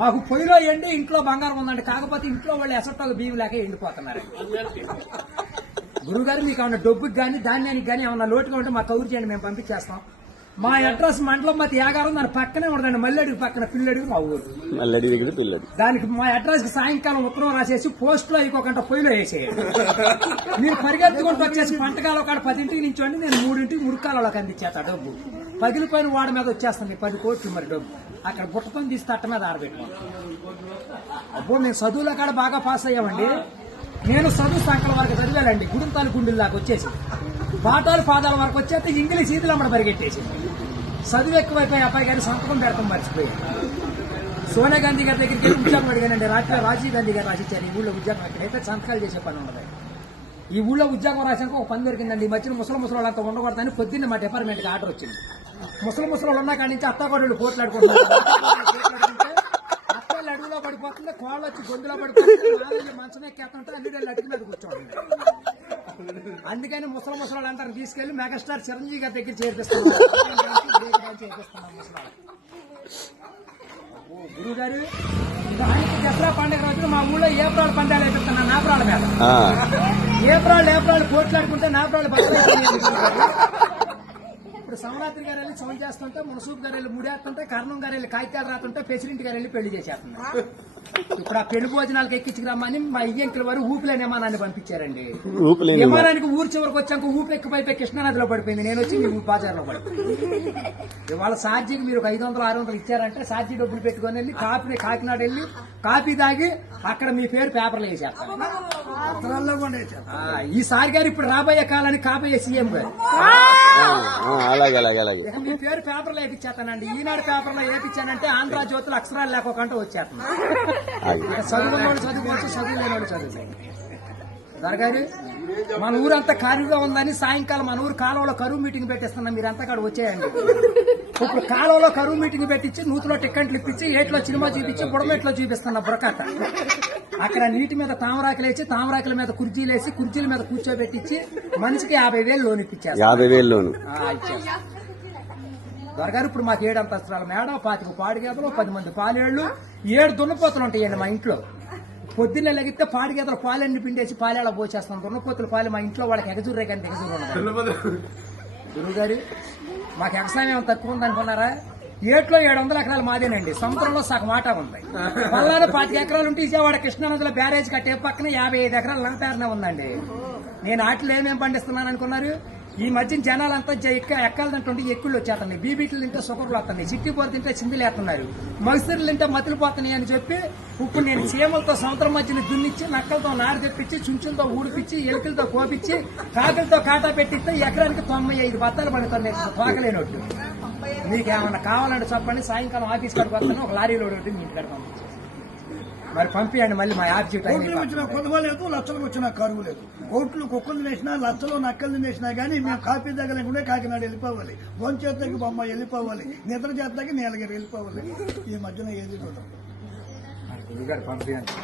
మాకు పొయ్యిలో ఎండి ఇంట్లో బంగారం ఉందండి కాకపోతే ఇంట్లో వాళ్ళు ఎసట్టోకి బియ్యం లేక ఎండిపోతున్నారు గురుగారు మీకు ఏమన్నా డబ్బుకి కానీ ధాన్యానికి కానీ ఏమన్నా లోటుగా ఉంటే మా కౌరు చేయండి మేము పంపించేస్తాం మా అడ్రస్ మండలం మతి యాగారం దాని పక్కనే ఉండదండి మల్లెడుగు పక్కన పిల్లడుగు మా ఊరు మల్లెడి దగ్గర పిల్లడు దానికి మా అడ్రస్ కి సాయంకాలం ఉత్తరం రాసేసి పోస్ట్ లో ఇంకొకంట పొయ్యిలో వేసేయండి మీరు పరిగెత్తుకుంటూ వచ్చేసి పంటకాల ఒక పదింటికి నించోండి నేను మూడింటికి ముడుకాలలోకి అందించేస్తా డబ్బు పగిలిపోయిన వాడి మీద వచ్చేస్తాను పది కోట్లు మరి డబ్బు అక్కడ గుట్టకొని తీసి అట్ట మీద ఆడబెట్టుకున్నాం అప్పుడు నేను చదువుల కాడ బాగా పాస్ అయ్యామండి నేను చదువు సంకల వరకు చదివానండి గుడుంతాలు గుండెల దాకా వచ్చేసి పాఠాలు పాదాల వరకు వచ్చేస్తే ఇంగ్లీష్ ఈతలు అమ్మడ పరిగెట్టేసి చదువు ఎక్కువైపోయి అబ్బాయి గారి సంతకం పెడతాం మర్చిపోయాను సోనియా గాంధీ గారి దగ్గరికి వెళ్ళి ఉద్యోగం అడిగానండి రాత్రి రాజీవ్ గాంధీ గారు రాసిచ్చారు ఈ ఊళ్ళో ఉద్యోగం ఎక్కడైతే సంతకాలు చేసే పని ఉండదు ఈ ఊళ్ళో ఉద్యోగం రాసాక ఒక పని దొరికిందండి ఈ మధ్యన ముసలి ముసలి వాళ్ళంతా ఉండకూడదని పొద్దున్న మా డిపార్ట్మెంట్కి ఆర్డర్ వచ్చింది ముసలి ముసలు ఉన్నా కానీ నుంచి అత్తా కూడా పోట్లాడుకుంటారు అత్తాళ్ళు అడుగులో పడిపోతుంది కోళ్ళు వచ్చి గొంతులో పడిపోతుంది మంచం ఎక్కేస్తుంటే అన్ని వెళ్ళి మీద కూర్చోండి అందుకని ముసలి ముసలి అంటారు తీసుకెళ్లి మెగాస్టార్ చిరంజీవి గారి దగ్గర చేర్పిస్తున్నాం గురువు గారు దసరా పండుగ రోజున మా ఊళ్ళో ఏప్రాలు పండుగ వేపిస్తున్నాను నాప్రాల మీద ఏప్రాలు ఏప్రాల్ కోట్లాడుకుంటే నాప్రాలు బట్టలు ఇప్పుడు సమరాత్రి గారు వెళ్ళి సౌండ్ చేస్తుంటే మునసూప్ గారు వెళ్ళి ముడేస్తుంటే కర్ణం గారు వెళ్ళి కాగితాలు రాతుంటే ప్రెసిడెంట్ గారు వెళ్ళి పెళ్లి చేసేస్తున్నారు ఇప్పుడు ఆ పెళ్లి భోజనాలకు ఎక్కించుకురామని మా అయ్యంకుల వారు ఊపిలే నిమానాన్ని పంపించారండి ఊపిలేని ఊరి ఊరు చివరికి వచ్చాక ఊపి ఎక్కిపోయి కృష్ణానదిలో పడిపోయింది నేను వచ్చి మీ బాజార్లో పడిపోయింది ఇవాళ సాధ్యకి మీరు ఒక ఐదు వందలు ఆరు వందలు ఇచ్చారంటే సాధ్య డబ్బులు పెట్టుకొని వెళ్ళి కాపీ కాకినాడ వెళ్ళి కాఫీ తాగి అక్కడ మీ పేరు పేపర్లు ఈ ఈసారి గారు ఇప్పుడు రాబోయే కాలానికి కాబోయే సీఎం గారు మీ పేరు పేపర్లో వేపించేస్తానండి ఈనాడు పేపర్లో వేపించానంటే ఆంధ్ర జ్యోతులు అక్షరాలు లేకోకుండా వచ్చేస్తాను చదువుకున్నాడు చదువుకోవచ్చు చదువులేనాడు చదువు దరగారి మన ఊరంతా ఖాళీగా ఉందని సాయంకాలం మన ఊరు కాలువలో కరువు మీటింగ్ పెట్టిస్తున్నాం మీరంతా కాడ వచ్చేయండి ఇప్పుడు కాలువలో కరువు మీటింగ్ పెట్టించి నూతులో టిక్కెంట్లు ఇప్పించి ఏట్లో సినిమా చూపించి బుడమేట్లో చూపిస్తున్న బురకట్ట అక్కడ నీటి మీద తామరాకులేసి తామరాకుల మీద వేసి కుర్చీల మీద కూర్చోబెట్టించి మనిషికి యాభై వేలు లోన్ ఇప్పించారు యాభై వేలు లోన్ దొరగారు ఇప్పుడు మాకు ఏడు అంతస్తురాల మేడ పాతిక పాడిగేదలు పది మంది పాలేళ్ళు ఏడు దున్నపోతలు ఉంటాయండి మా ఇంట్లో పొద్దున్న లెగితే పాడిగేదలు పాలన్ని పిండేసి పాలేళ్ళ పోసేస్తాం దున్నపోతులు పాలు మా ఇంట్లో వాళ్ళకి ఎగజూరే కానీ ఎగజూరు గురువుగారు మాకు ఎగసాయం ఏమైనా తక్కువ ఉందనుకున్నారా ఏట్లో ఏడు వందల ఎకరాలు మాదేనండి సముద్రంలో సగం ఆట ఉంది పల్లారు పాతిక ఎకరాలు ఉంటే విజయవాడ కృష్ణానదిలో బ్యారేజ్ కట్టే పక్కన యాభై ఐదు ఎకరాలు నా పేరునే ఉందండి నేను ఆటలు ఏమేమి పండిస్తున్నాను అనుకున్నారు ఈ మధ్య జనాలంతా ఎక్కాలంటుంటే ఎక్కులు వచ్చేస్తున్నాయి బీబీటీలు తింటే సుగర్లు వస్తున్నాయి పోరు తింటే చిందులు వేస్తున్నారు మగసిరులు తింటే మతులు పోతున్నాయి అని చెప్పి ఇప్పుడు నేను చీమలతో సముద్రం మధ్యన దున్నిచ్చి నక్కలతో నారు తెప్పించి చుంచులతో ఊడిపించి ఎలుకలతో కోపించి కాకులతో కాటా పెట్టిస్తే ఎకరానికి తొంభై ఐదు బత్తాలు పడుతున్నాయి తోకలేనట్టు మీకు ఏమన్నా కావాలంటే చెప్పండి సాయంకాలం ఆఫీస్ కడుపు వస్తాను ఒక లారీలో ఒకటి మీ మరి పంపియండి మళ్ళీ మా యాప్ కోట్లు వచ్చినా కొలువ లేదు లక్షలకు వచ్చినా కరువు లేదు కోట్లు కుక్కలు వేసినా లక్షలు నక్కలు వేసినా కానీ మేము కాపీ తగ్గలేకుండా కాకినాడ వెళ్ళిపోవాలి భోజనం చేతకి బొమ్మ వెళ్ళిపోవాలి నిద్ర చేతకి నీలగిరి వెళ్ళిపోవాలి ఈ మధ్యన ఏది చూడండి పంపియండి